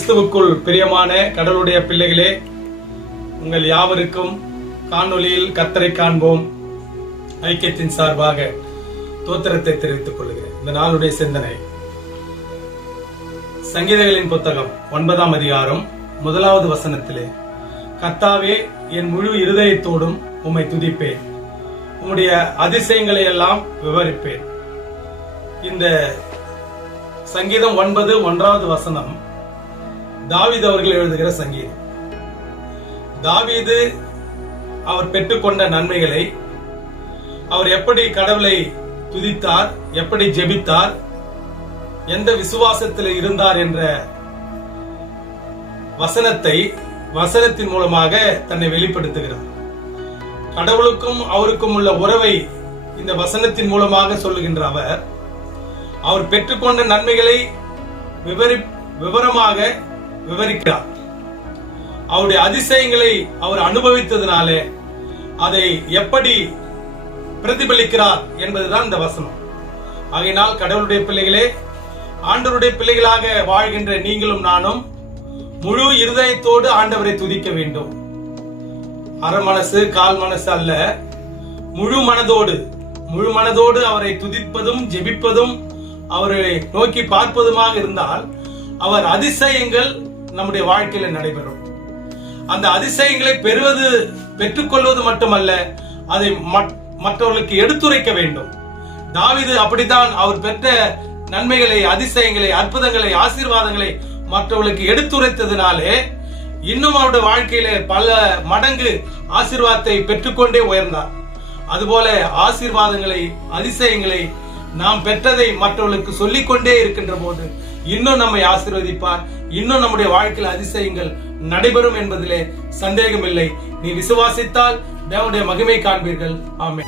கிறிஸ்துவுக்குள் பிரியமான கடவுளுடைய பிள்ளைகளே உங்கள் யாவருக்கும் காணொளியில் கத்தரை காண்போம். ஐக்கியத்தின் சார்பாக தோத்திரத்தை தெரிவித்துக் கொள்கிறேன். இந்த நாளுடைய சிந்தனை. சங்கீதங்களின் புத்தகம் ஒன்பதாம் அதிகாரம் முதலாவது வசனத்திலே கத்தாவே என் முழு இருதயத்தோடும் உம்மை துதிப்பேன். உம்முடைய அதிசயங்களை எல்லாம் விவரிப்பேன். இந்த சங்கீதம் ஒன்பது ஒன்றாவது வசனம் தாவீது அவர்கள் எழுதுகிற சங்கீதம். தாவீது அவர் பெற்றுக்கொண்ட நன்மைகளை அவர் எப்படி கடவுளை துதித்தார் எப்படி ஜெபித்தார் எந்த விசுவாசத்தில் இருந்தார் என்ற வசனத்தை வசனத்தின் மூலமாக தன்னை வெளிப்படுத்துகிறார். கடவுளுக்கும் அவருக்கும் உள்ள உறவை இந்த வசனத்தின் மூலமாக சொல்லுகின்ற அவர் அவர் பெற்றுக்கொண்ட நன்மைகளை விவரி விவரமாக விவரிக்கிறார். அவருடைய அதிசயங்களை அவர் அனுபவித்ததினாலே அதை எப்படி பிரதிபலிக்கிறார் என்பதுதான் இந்த வசனம். ஆகையினால் கடவுளுடைய பிள்ளைகளே ஆண்டவருடைய பிள்ளைகளாக வாழ்கின்ற நீங்களும் நானும் முழு இருதயத்தோடு ஆண்டவரை துதிக்க வேண்டும். அரை மனசு கால் மனசு அல்ல முழு மனதோடு முழு மனதோடு அவரை துதிப்பதும் ஜெபிப்பதும் அவரை நோக்கி பார்ப்பதுமாக இருந்தால் அவர் அதிசயங்கள் நம்முடைய வாழ்க்கையில நடைபெறும். அந்த அதிசயங்களை பெறுவது பெற்றுக்கொள்வது மட்டுமல்ல அதை மற்றவர்களுக்கு எடுத்துரைக்க வேண்டும். தாவிது அப்படித்தான் அவர் பெற்ற நன்மைகளை அதிசயங்களை அற்புதங்களை ஆசீர்வாதங்களை மற்றவர்களுக்கு எடுத்துரைத்ததினாலே இன்னும் அவருடைய வாழ்க்கையில பல மடங்கு ஆசீர்வாதத்தை பெற்றுக்கொண்டே உயர்ந்தார். அதுபோல ஆசீர்வாதங்களை அதிசயங்களை நாம் பெற்றதை மற்றவர்களுக்கு சொல்லிக்கொண்டே இருக்கின்ற போது இன்னும் நம்மை ஆசிர்வதிப்பார். இன்னும் நம்முடைய வாழ்க்கையில் அதிசயங்கள் நடைபெறும் என்பதிலே சந்தேகமில்லை. நீ விசுவாசித்தால் தேவனுடைய மகிமை காண்பீர்கள். ஆமே